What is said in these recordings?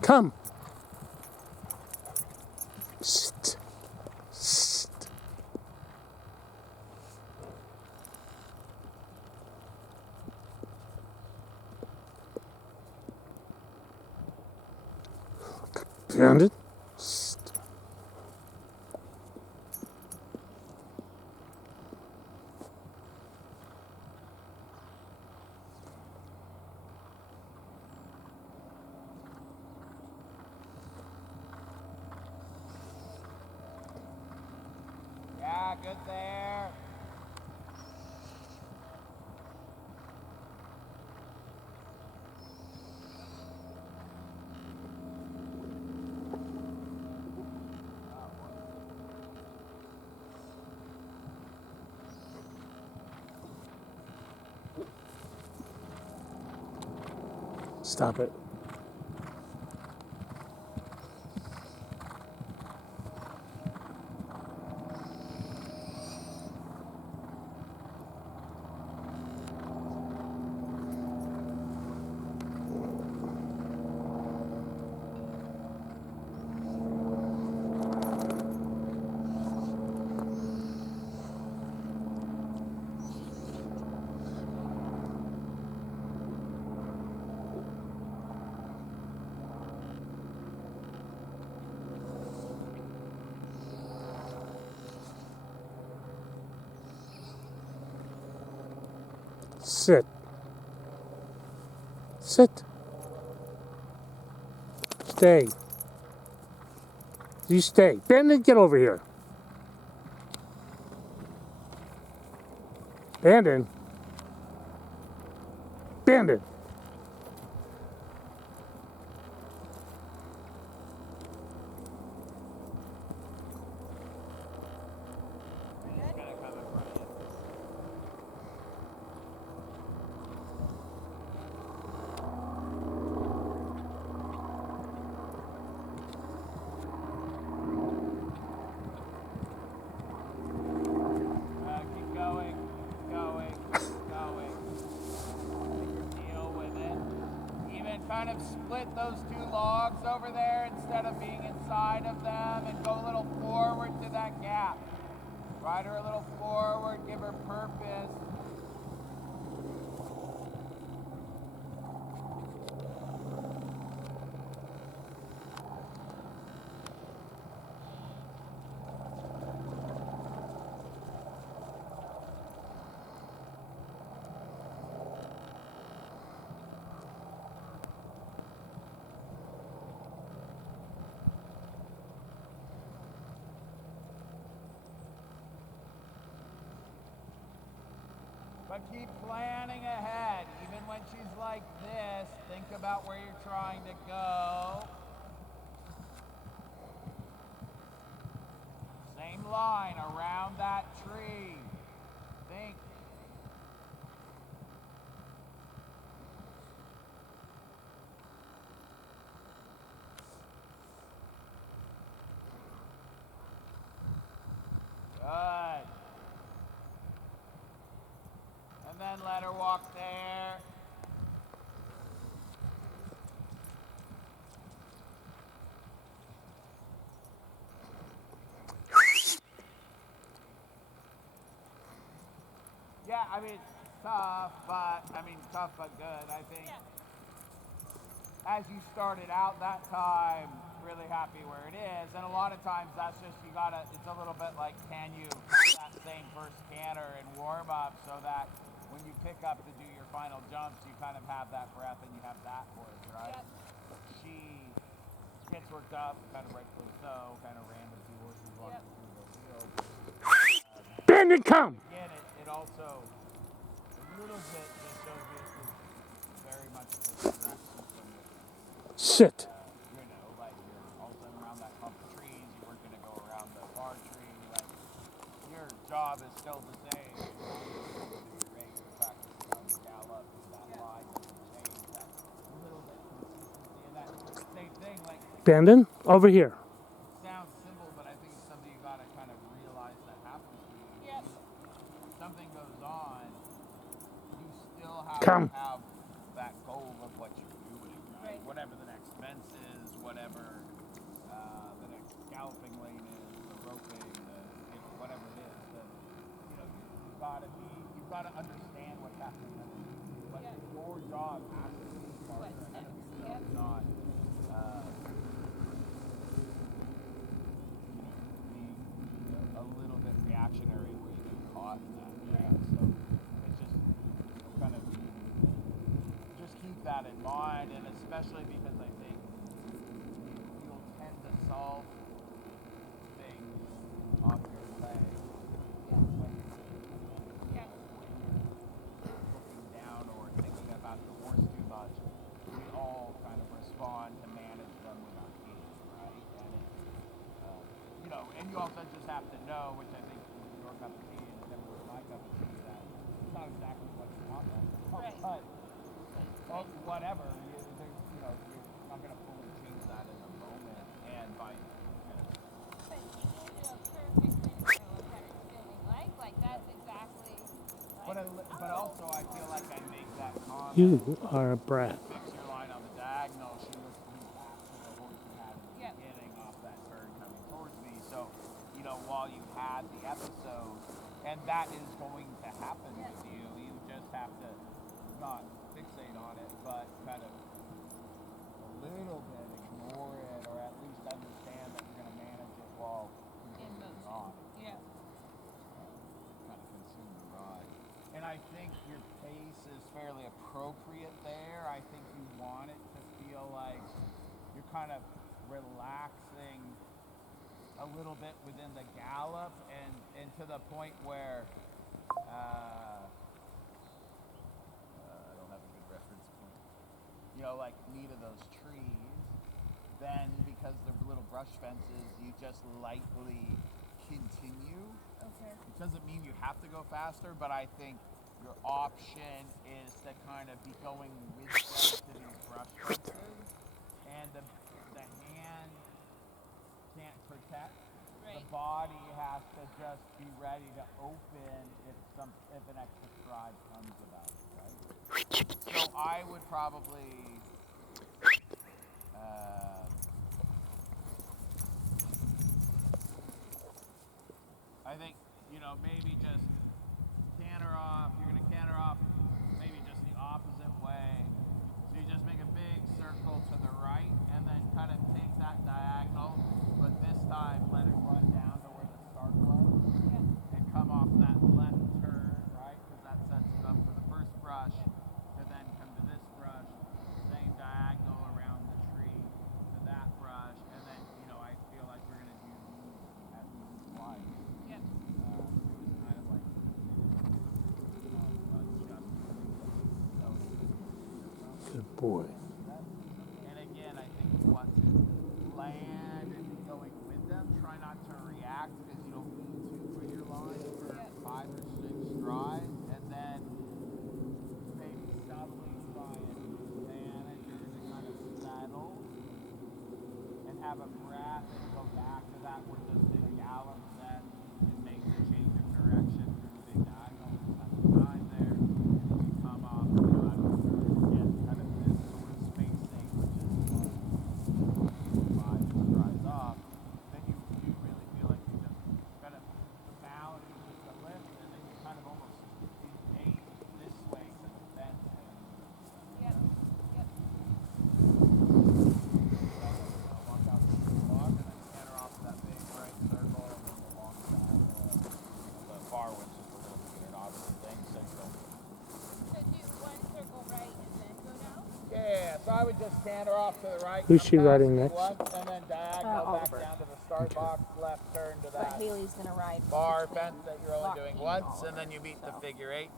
Come. Sit. Sit. Bandit. Sit. Yeah, good there. Stop it. Sit. Sit. Stay. You stay. Bandit, get over here. Bandit. Bandit. Keep going, keep going, keep going. Make your deal with it. Even kind of split those two logs over there instead of being inside of them, and go a little forward to that gap. Ride her a little forward, give her purpose. But keep planning ahead. Even when she's like this, think about where you're trying to go. Same line around that tree. Think. Good. And then let her walk there. Yeah, I mean, it's tough, but, tough but good. I think as you started out that time, really happy where it is. And a lot of times that's just, it's a little bit like, can you have that same first canter and warm up so that when you pick up to do your final jumps, you kind of have that breath and you have that voice, right? Yep. She gets worked up, kind of rightfully so, kind of ran with two horses walking through the field. Bandit, come. Again, it also, a little bit just shows you it's very much the direction from the, Sit. like you're all of a sudden around that clump of trees, you weren't going to go around the bar tree, like your job is still the same. You're ready to practice on the gallop, that line doesn't change, that little bit consistency, and that same thing, like Bandit, over here. sounds simple, but I think it's something you got to kind of realize that happens to you. Yep. If something goes on, you still have Come. to have that goal of what you're doing, right? Right. Whatever the next fence is, whatever the next galloping lane is, the roping, whatever it is. You've got to understand what's happening underneath. But your job has to be smarter ahead of yourself, not be a little bit reactionary where you get caught in that. So it's just kind of just keep that in mind, and especially because I think you'll tend to solve things on your leg when you're looking down or thinking about the horse too much. We all kind of respond to manage them with our feet, right? And and you also just have to know, which I think is your cup of tea and never was my cup of tea, that it's not exactly what you want that. But whatever, you're not going to fully change that in a moment, and by But you gave you a perfect picture of what it's feeling like that's exactly. But also I feel like I make that comment. You are a brat. Fix your line on the diagonal. She was back to the horse you had in the beginning off that turn coming towards me. So, while you had the episode, and that is going to happen with you, you just have to not fixate on it, but kind of a little bit ignore it, or at least understand that you're going to manage it while In moving motion. on. Yeah. Kind of consume the ride. And I think your pace is fairly appropriate there. I think you want it to feel like you're kind of relaxing a little bit within the gallop, and to the point where I don't have a good reference point. Like meat of those trees. Then because they're little brush fences, you just lightly continue. Okay. It doesn't mean you have to go faster, but I think your option is to kind of be going with them to these brush fences, and the hand can't protect. Right. The body has to just be ready to open if an extra stride comes about, right? So I would probably I think, maybe just canter off. You're going to canter off maybe just the opposite way. So you just make a big circle to the right and then kind of take that diagonal, but this time let it run down to where the start was and come off that left turn, right? Because that sets it up for the first brush to then come to this brush, same diagonal around the tree to that brush, and then, I feel like we're going to do these at least twice. Yep. It was kind of like Good boy. and again, I think you want to land and be going with them. Try not to react because you don't need to for your line for 5 or 6 strides, and then maybe subtly try and manage her to kind of settle and have a breath and go back to that. We're just in a gallop then and make the change of direction through the big diagonal. Have some time there, and as you come off, out of the turn again, kind of this sort of spacing, which is 5 strides off. Then you really feel like you just kind of the balance is just a lift, and then you kind of almost engage this way to the fence. Yep. Yep. Walk out the walk and then canter off that big right circle and then the long side the far one's just a little bit an opposite thing, so you don't. So do one circle right and then go down? Yeah, so I would just canter off to the right. Who's come she past riding me next? Once, and then diagonal back Oliver. down to the start box, left turn to But that Haley's gonna ride bar between fence that you're only doing Rocky and once, and then you meet the so. figure 8.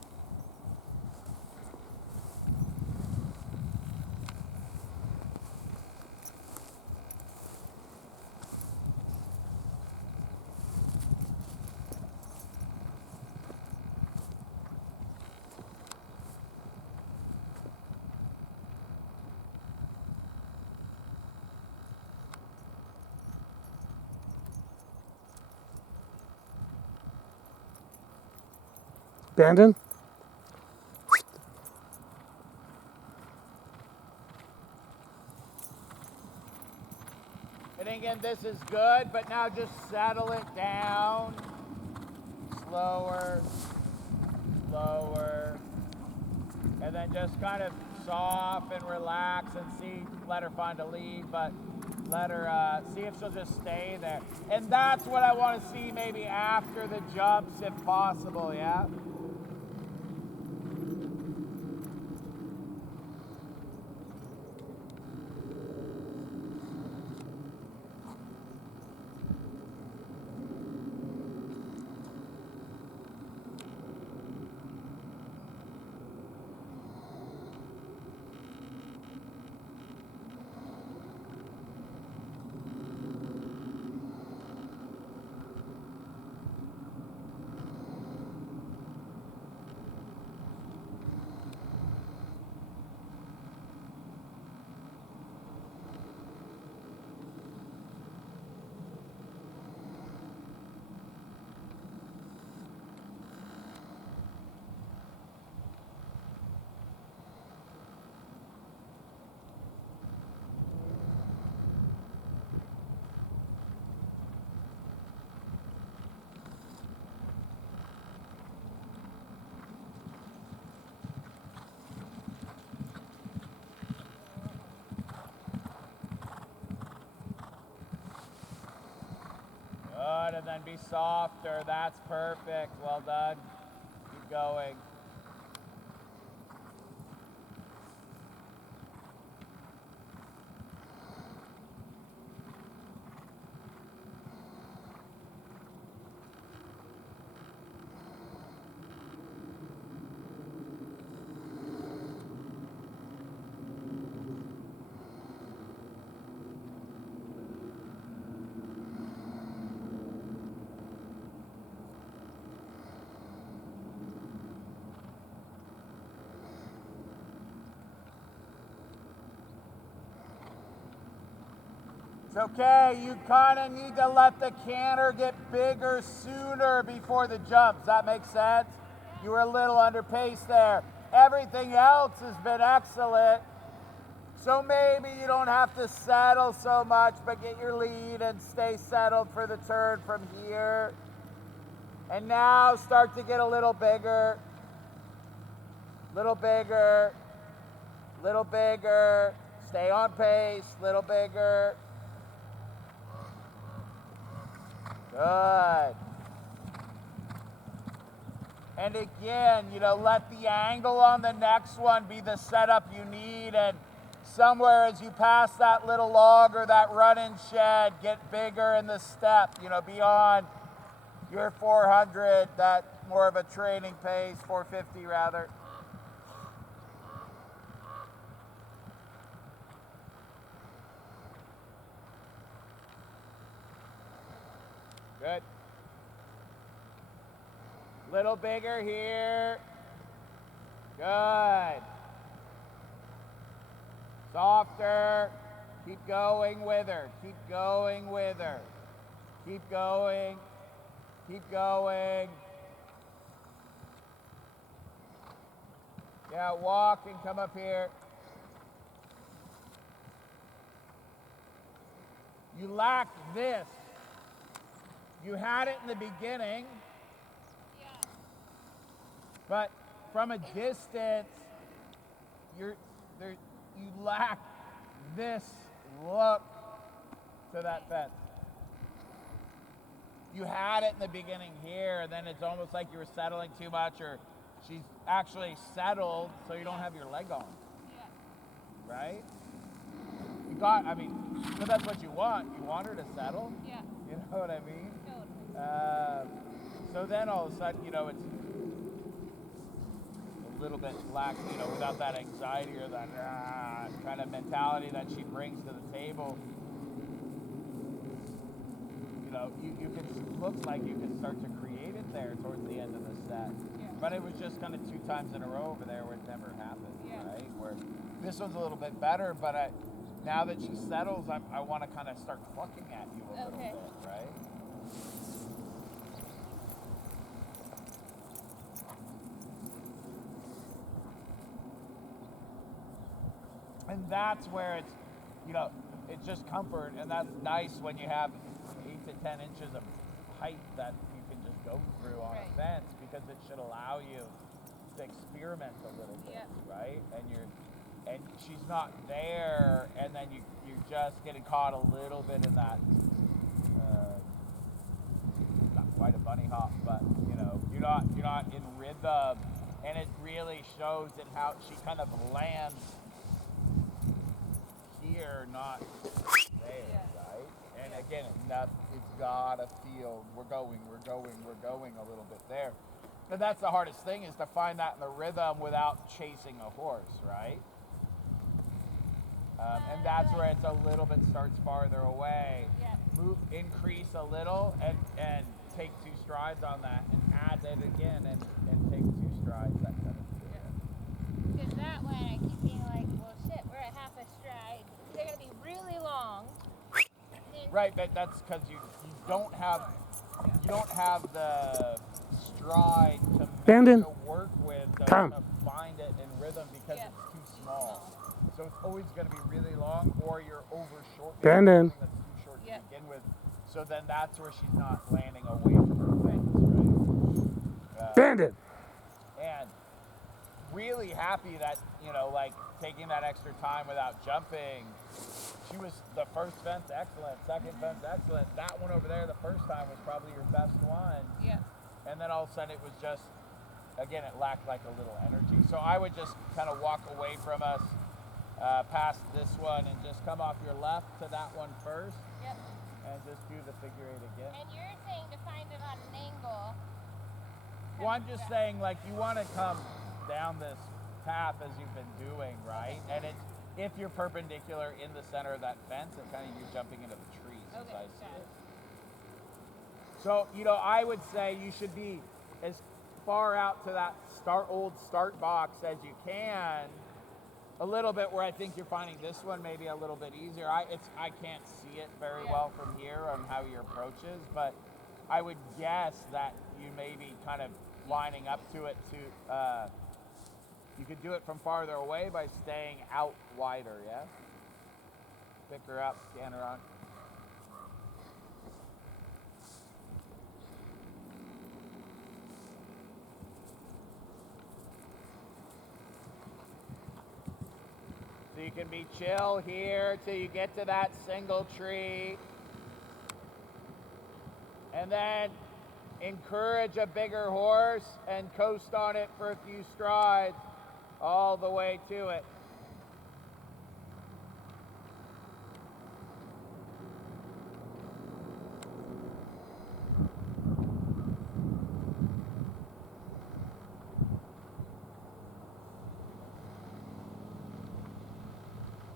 Bandon? thinking this is good, but now just settle it down. Slower, slower. And then just kind of soft and relax and see, let her find a lead, but let her see if she'll just stay there. And that's what I want to see maybe after the jumps if possible, yeah? Good, and then be softer. That's perfect. Well done. Keep going. It's okay, you kind of need to let the canter get bigger sooner before the jumps. That makes sense? You were a little under pace there. Everything else has been excellent. So maybe you don't have to settle so much, but get your lead and stay settled for the turn from here. And now start to get a little bigger. Little bigger. Little bigger. Stay on pace. Little bigger. Good. And again, let the angle on the next one be the setup you need, and somewhere as you pass that little log or that run-in shed, get bigger in the step, beyond your 400, that more of a training pace, 450 rather. Good. Little bigger here. Good. Softer. Keep going with her. Keep going with her. Keep going. Keep going. Yeah, walk and come up here. You lack this. You had it in the beginning, but from a distance, you lack this look to that fence. You had it in the beginning here, and then it's almost like you were settling too much, or she's actually settled, so you don't have your leg on. Yeah. Right? So that's what you want. You want her to settle? Yeah. You know what I mean? So then all of a sudden, it's a little bit lax, without that anxiety or that kind of mentality that she brings to the table. You can, looks like you can start to create it there towards the end of the set. Yeah. But it was just kind of 2 times in a row over there where it never happened, right? Where this one's a little bit better, but now that she settles, I want to kind of start plucking at you a little bit, right? And that's where it's, you know, it's just comfort, and that's nice when you have 8 to 10 inches of height that you can just go through on a fence, because it should allow you to experiment a little bit, right? And she's not there, and then you're just getting caught a little bit in that. Not quite a bunny hop, but you know, you're not in rhythm, and it really shows in how she kind of lands here, not there, right? And again, it's gotta feel we're going a little bit there. But that's the hardest thing, is to find that in the rhythm without chasing a horse, right? And that's where it's a little bit starts farther away. Move, increase a little, and take 2 strides on that, and add it again, and take 2 strides. That kind of thing. Because that one, I keep being like, well, shit, we're at half a stride. They're gonna be really long. Right, but that's because you don't have the stride to work with to find it in rhythm, because it's too small. So it's always going to be really long, or you're over short. Brandon. That's too short to begin with. So then that's where she's not landing away from her fence, right? Bandit. And really happy that, you know, like taking that extra time without jumping. She was the first fence excellent, second fence excellent. That one over there the first time was probably your best one. Yeah. And then all of a sudden it was just, again, it lacked like a little energy. So I would just kind of walk away from us past this one and just come off your left to that one first. Yep. And just do the figure 8 again. And you're saying to find it on an angle. Well, I'm just saying, like, you want to come down this path as you've been doing, right? And it's, if you're perpendicular in the center of that fence, and kind of you're jumping into the trees, as I see it. So, you know, I would say you should be as far out to that old start box as you can. A little bit where I think you're finding this one maybe a little bit easier. I can't see it very well from here on how your approach is, but I would guess that you may be kind of lining up to it to, you could do it from farther away by staying out wider, yeah? Pick her up, scan her on. So you can be chill here till you get to that single tree. And then encourage a bigger horse and coast on it for a few strides all the way to it.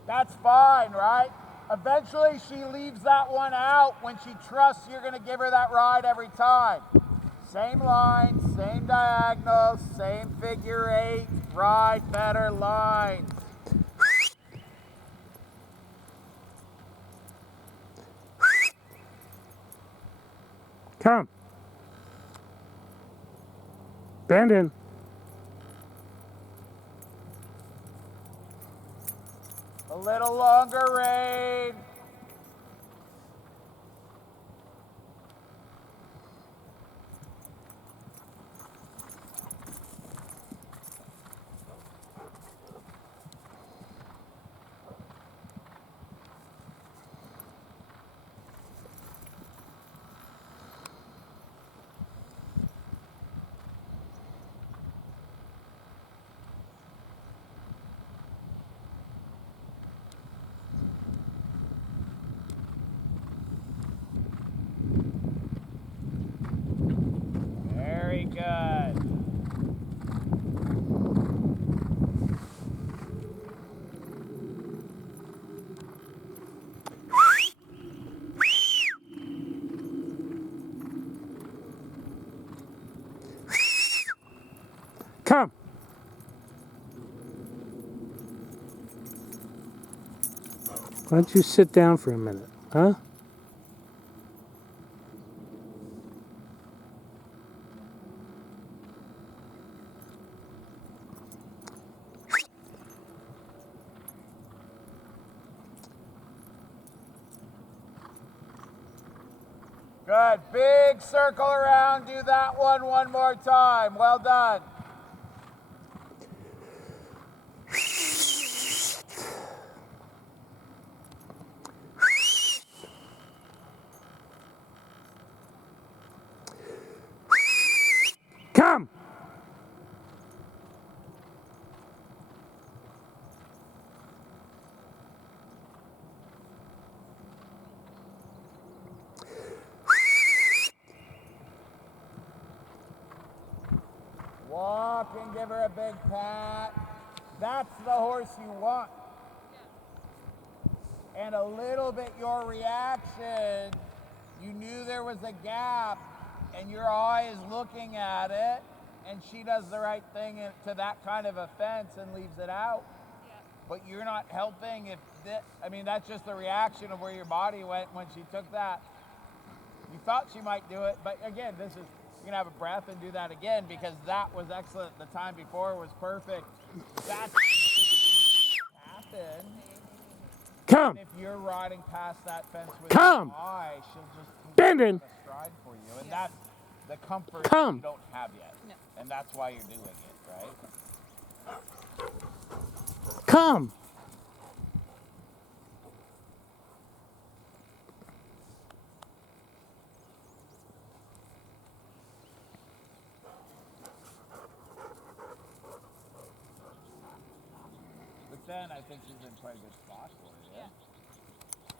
That's fine, right? Eventually she leaves that one out when she trusts you're going to give her that ride every time. Same line, same diagonal, same figure 8, ride better lines. Come. Bandit. A little longer rein. Very good. Come. Why don't you sit down for a minute, huh? Good. Big circle around. Do that one more time. Well done. Come! Walk and give her a big pat. That's the horse you want. And a little bit your reaction, you knew there was a gap and your eye is looking at it and she does the right thing to that kind of a fence and leaves it out. But you're not helping if that's just the reaction of where your body went when she took that. You thought she might do it, but again, you're gonna have a breath and do that again because that was excellent. The time before was perfect. That's happened. Come! And if you're riding past that fence with Come! your eye, she'll just Bending! a stride for you, and that's the comfort Come! you don't have yet. No. And that's why you're doing it, right? Come! But then I think she's in quite a good spot for you. Yeah.